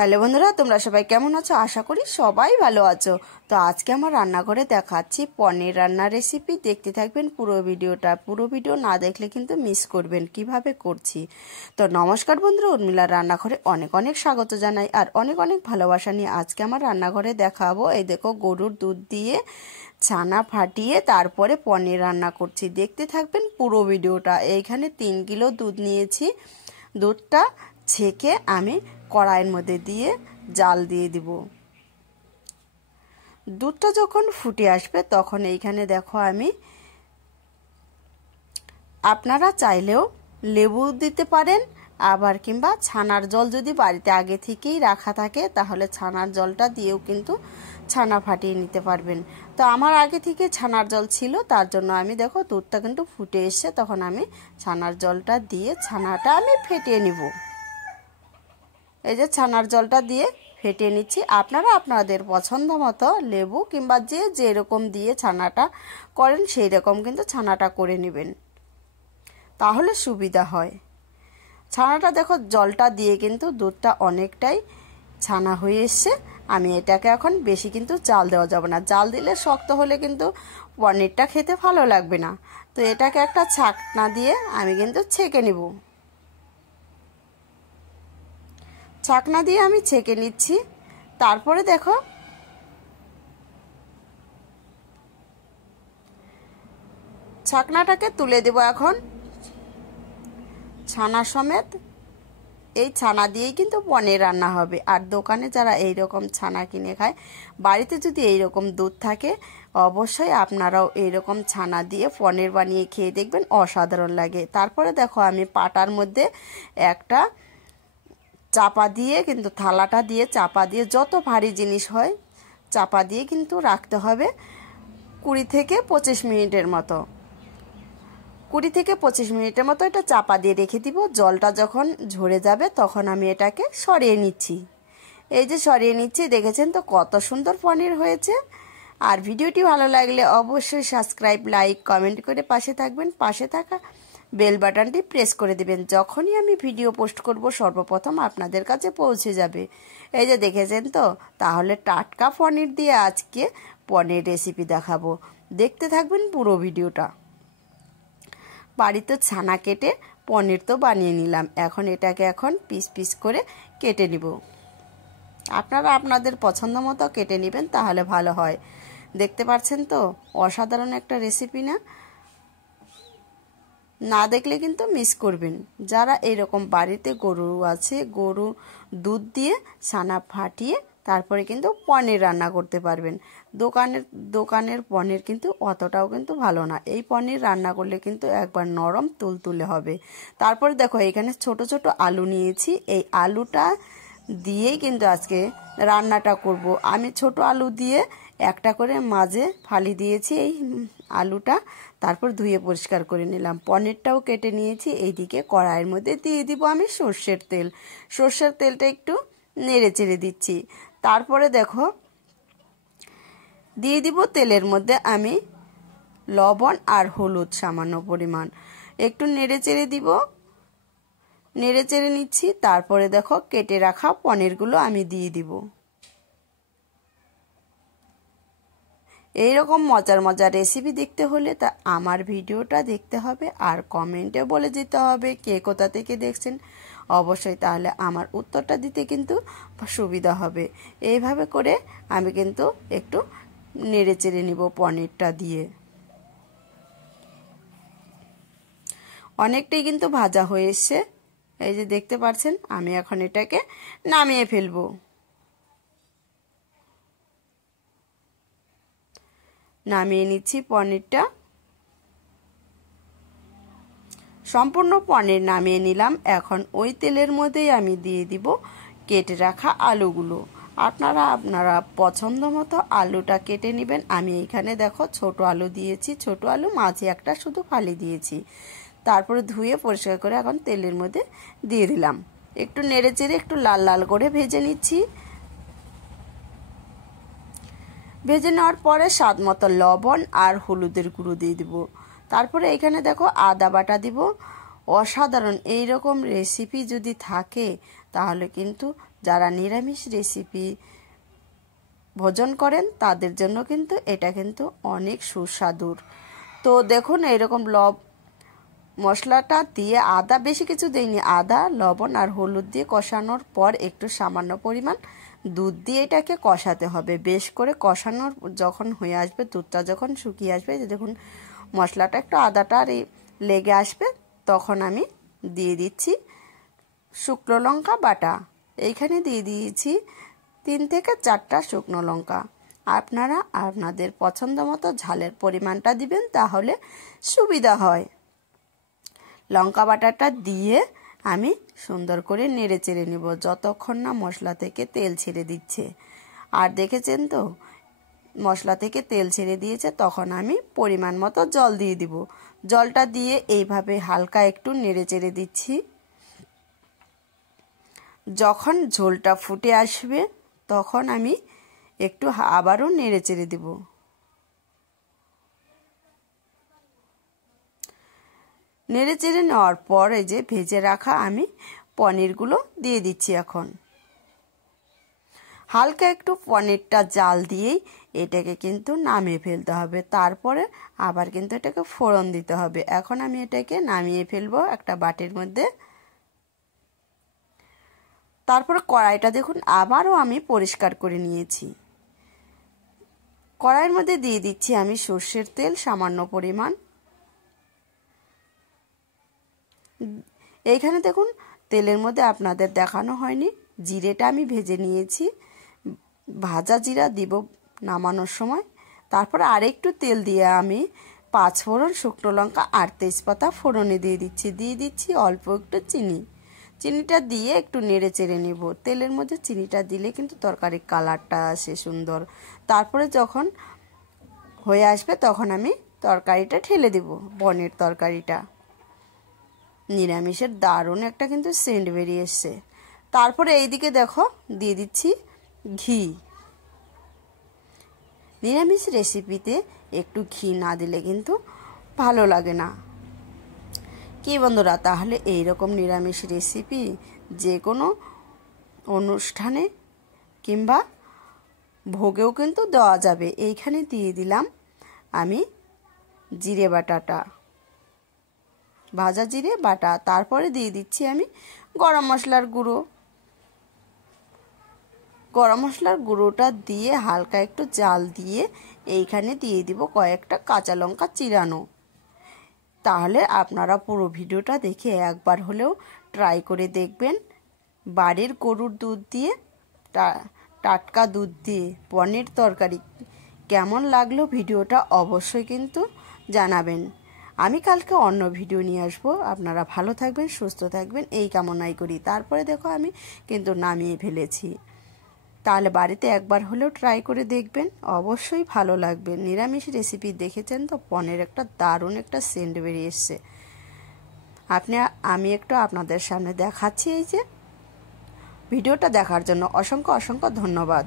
Hello বন্ধুরা, তোমরা সবাই কেমন আছো? আশা করি সবাই ভালো আছো। তো আজকে আমার রান্নাঘরে দেখাচ্ছি পনির রান্নার রেসিপি। দেখতে থাকবেন পুরো ভিডিওটা। পুরো ভিডিও না দেখলে কিন্তু মিস করবেন কিভাবে করছি। তো নমস্কার বন্ধুরা, উর্মিলার রান্নাঘরে অনেক অনেক স্বাগত জানাই আর অনেক অনেক ভালোবাসা নিয়ে আজকে আমার রান্নাঘরে দেখাবো। এই দেখো, গরুর দুধ দিয়ে ছানা ফাটিয়ে তারপরে পনির রান্না করছি। দেখতে থাকবেন পুরো ভিডিওটা। এইখানে 3 কিলো দুধ নিয়েছি। দুধটা ছেঁকে আমি কড়াইয়ের মধ্যে দিয়ে জাল দিয়ে দিব। দুধটা যখন ফুটে আসবে তখন এইখানে দেখো আমি, আপনারা চাইলেও লেবু দিতে পারেন, আবার কিংবা ছানার জল যদি বাড়িতে আগে থেকেই রাখা থাকে তাহলে ছানার জলটা দিয়েও কিন্তু ছানা ফাটিয়ে নিতে পারবেন। তো আমার আগে থেকে ছানার জল ছিল, তার জন্য আমি দেখো দুধটা কিন্তু ফুটে এসছে, তখন আমি ছানার জলটা দিয়ে ছানাটা আমি ফেটিয়ে নিব। এই যে ছানার জলটা দিয়ে ফেটিয়ে নিচ্ছি। আপনারা আপনাদের পছন্দ মতো লেবু কিংবা যে যেরকম দিয়ে ছানাটা করেন সেই রকম কিন্তু ছানাটা করে নেবেন, তাহলে সুবিধা হয়। ছানাটা দেখো জলটা দিয়ে কিন্তু দুধটা অনেকটাই ছানা হয়ে এসছে। আমি এটাকে এখন বেশি কিন্তু জাল দেওয়া যাবে না, জাল দিলে শক্ত হলে কিন্তু পনিরটা খেতে ভালো লাগবে না। তো এটাকে একটা ছাকনা দিয়ে আমি কিন্তু ছেঁকে নিব। ছাকনা দিয়ে আমি ছেঁকে নিচ্ছি। তারপরে দেখো ছাকনাটাকে তুলে দেব এখন ছানা সমেত। এই ছানা দিয়েই কিন্তু পনির রান্না হবে। আর দোকানে যারা এই রকম ছানা কিনে খায়, বাড়িতে যদি এই রকম দুধ থাকে অবশ্যই আপনারাও এই রকম ছানা দিয়ে পনির বানিয়ে খেয়ে দেখবেন, অসাধারণ লাগে। তারপরে দেখো আমি পাটার মধ্যে একটা চাপা দিয়ে কিন্তু থালাটা দিয়ে চাপা দিয়ে, যত ভারী জিনিস হয় চাপা দিয়ে কিন্তু রাখতে হবে 20 থেকে 25 মিনিটের মতো। 20 থেকে 25 মিনিটের মতো এটা চাপা দিয়ে রেখে দিব। জলটা যখন ঝরে যাবে তখন আমি এটাকে সরিয়ে নিচ্ছি। এই যে সরিয়ে নিচ্ছি, দেখেছেন তো কত সুন্দর পনির হয়েছে। আর ভিডিওটি ভালো লাগলে অবশ্যই সাবস্ক্রাইব, লাইক, কমেন্ট করে পাশে থাকবেন। পাশে থাকা বেল বাটনটি প্রেস করে দিবেন, যখনই আমি ভিডিও পোস্ট করব সর্বপ্রথম আপনাদের কাছে পৌঁছে যাবে। এই যে দেখেছেন তো, তাহলে টাটকা পনির দিয়ে আজকে পনির রেসিপি দেখাবো। দেখতে থাকবেন পুরো ভিডিওটা। বাড়িতে ছানা কেটে পনির তো বানিয়ে নিলাম, এখন এটাকে পিস পিস করে কেটে নিব। আপনারা আপনাদের পছন্দ মতো কেটে নেবেন, তাহলে ভালো হয়। দেখতে পাচ্ছেন তো, অসাধারণ একটা রেসিপি না? না দেখলে কিন্তু মিস করবেন। যারা এরকম বাড়িতে গরু আছে, গরু দুধ দিয়ে ছানা ফাটিয়ে তারপরে কিন্তু পনির রান্না করতে পারবেন। দোকানের পনির কিন্তু অতটাও কিন্তু ভালো না। এই পনির রান্না করলে কিন্তু একবার নরম তুলতুলে হবে। তারপরে দেখো এখানে ছোট ছোট আলু নিয়েছি। এই আলুটা দিয়েই কিন্তু আজকে রান্নাটা করব। আমি ছোট আলু দিয়ে একটা করে মাঝে ফালি দিয়েছি এই আলুটা, তারপর ধুয়ে পরিষ্কার করে নিলাম। পনিরটাও কেটে নিয়েছি। এইদিকে কড়াইয়ের মধ্যে দিয়ে দিব আমি সর্ষের তেল। সর্ষের তেলটা একটু নেড়ে চেড়ে দিচ্ছি। তারপরে দেখো দিয়ে দিব তেলের মধ্যে আমি লবণ আর হলুদ সামান্য পরিমাণ, একটু নেড়ে চেড়ে দিব। নেড়ে চেড়ে নিচ্ছি। তারপরে দেখো কেটে রাখা পনিরগুলো আমি দিয়ে দিব। এইরকম মজার মজার রেসিপি দেখতে হলে তা আমার ভিডিওটা দেখতে হবে আর কমেন্টে বলে দিতে হবে কে কোথা থেকে দেখছেন অবশ্যই, তাহলে আমার উত্তরটা দিতে কিন্তু সুবিধা হবে। এইভাবে করে আমি কিন্তু একটু নেড়ে চেড়ে নিব পনিরটা দিয়ে। অনেকটাই কিন্তু ভাজা হয়ে এসছে। এই যে দেখতে পাচ্ছেন, আমি এখন এটাকে নামিয়ে ফেলবো। নামিয়ে নিচ্ছি পনিরটা। সম্পূর্ণ পনির নামিয়ে নিলাম। এখন ওই তেলের মধ্যেই আমি দিয়ে দিব কেটে রাখা আলুগুলো। আপনারা পছন্দ মতো আলুটা কেটে নেবেন। আমি এখানে দেখো ছোট আলু দিয়েছি, ছোট আলু মাঝে একটা শুধু ফালি দিয়েছি। তারপরে ধুয়ে পরিষ্কার করে এখন তেলের মধ্যে দিয়ে দিলাম। একটু নেড়ে চেড়ে একটু লাল লাল করে ভেজে নিচ্ছি। ভেজে নেওয়ার পরে স্বাদ মতো লবণ আর হলুদের গুঁড়ো দিয়ে দিব। তারপরে এখানে দেখো আদা বাটা দিব। অসাধারণ এই রকম রেসিপি যদি থাকে তাহলে কিন্তু যারা নিরামিষ রেসিপি ভোজন করেন তাদের জন্য কিন্তু এটা কিন্তু অনেক সুস্বাদুর। তো দেখুন এইরকম মশলাটা দিয়ে আদা বেশি কিছু দেইনি, আদা লবণ আর হলুদ দিয়ে কষানোর পর একটু সামান্য পরিমাণ দুধ দিয়ে এটাকে কষাতে হবে। বেশ করে কষানোর যখন হয়ে আসবে, দুধটা যখন শুকিয়ে আসবে, দেখুন মশলাটা একটু আদাটা লেগে আসবে, তখন আমি দিয়ে দিচ্ছি শুকনো লঙ্কা বাটা। এইখানে দিয়ে দিয়েছি 3 থেকে 4টা শুকনো লঙ্কা। আপনারা আপনাদের পছন্দ মতো ঝালের পরিমাণটা দিবেন, তাহলে সুবিধা হয়। লঙ্কা বাটাটা দিয়ে আমি সুন্দর করে নেড়ে চেড়ে নিব যতক্ষণ না মশলা থেকে তেল ছেড়ে দিচ্ছে। আর দেখেছেন তো মশলা থেকে তেল ছেড়ে দিয়েছে, তখন আমি পরিমাণ মতো জল দিয়ে দিব। জলটা দিয়ে এইভাবে হালকা একটু নেড়ে চেড়ে দিচ্ছি। যখন ঝোলটা ফুটে আসবে তখন আমি একটু আবারও নেড়ে চেড়ে দিব। নেড়ে চেড়ে নেওয়ার পর এই যে ভেজে রাখা আমি পনিরগুলো দিয়ে দিচ্ছি। এখন হালকা একটু পনিরটা জাল দিয়েই এটাকে কিন্তু নামিয়ে ফেলতে হবে। তারপরে আবার কিন্তু এটাকে ফোড়ন দিতে হবে। এখন আমি এটাকে নামিয়ে ফেলবো একটা বাটির মধ্যে। তারপরে কড়াইটা দেখুন আবারও আমি পরিষ্কার করে নিয়েছি। কড়াইয়ের মধ্যে দিয়ে দিচ্ছি আমি সর্ষের তেল সামান্য পরিমাণ। এইখানে দেখুন তেলের মধ্যে আপনাদের দেখানো হয়নি, জিরেটা আমি ভেজে নিয়েছি। ভাজা জিরা দিব নামানোর সময়। তারপর আরেকটু তেল দিয়ে আমি 5 ফোড়ন, শুকনো লঙ্কা আর তেজপাতা ফোড়নে দিয়ে দিচ্ছি অল্প একটু চিনিটা দিয়ে একটু নেড়ে চেড়ে নেব। তেলের মধ্যে চিনিটা দিলে কিন্তু তরকারির কালারটা আসে সুন্দর। তারপরে যখন হয়ে আসবে তখন আমি তরকারিটা ঢেলে দেব। পনির তরকারিটা নিরামিষের দারুণ একটা কিন্তু সেন্ট বেরিয়ে এসছে। তারপরে এইদিকে দেখো দিয়ে দিচ্ছি ঘি। নিরামিষ রেসিপিতে একটু ঘি না দিলে কিন্তু ভালো লাগে না। কি বন্ধুরা, তাহলে এইরকম নিরামিষ রেসিপি যে কোনো অনুষ্ঠানে কিংবা ভোগেও কিন্তু দেওয়া যাবে। এইখানে দিয়ে দিলাম আমি জিরে বাটাটা, ভাজা জিরে বাটা। তারপরে দিয়ে দিচ্ছি আমি গরম মশলার গুঁড়ো। গরম মশলার গুঁড়োটা দিয়ে হালকা একটু জাল দিয়ে এইখানে দিয়ে দিব কয়েকটা কাঁচা লঙ্কা চিরানো। তাহলে আপনারা পুরো ভিডিওটা দেখে একবার হলেও ট্রাই করে দেখবেন। বাড়ির গরুর দুধ দিয়ে, টাটকা দুধ দিয়ে পনির তরকারি কেমন লাগলো ভিডিওটা অবশ্যই কিন্তু জানাবেন। আমি কালকে অন্য ভিডিও নিয়ে আসবো। আপনারা ভালো থাকবেন, সুস্থ থাকবেন এই কামনাই করি। তারপরে দেখো আমি কিন্তু নামিয়ে ফেলেছি। তাহলে বাড়িতে একবার হলেও ট্রাই করে দেখবেন, অবশ্যই ভালো লাগবে। নিরামিষ রেসিপি দেখেছেন তো, পনির একটা দারুণ একটা সেন্ট বেরিয়ে এসছে। আমি একটু আপনাদের সামনে দেখাচ্ছি। এই যে ভিডিওটা দেখার জন্য অসংখ্য ধন্যবাদ।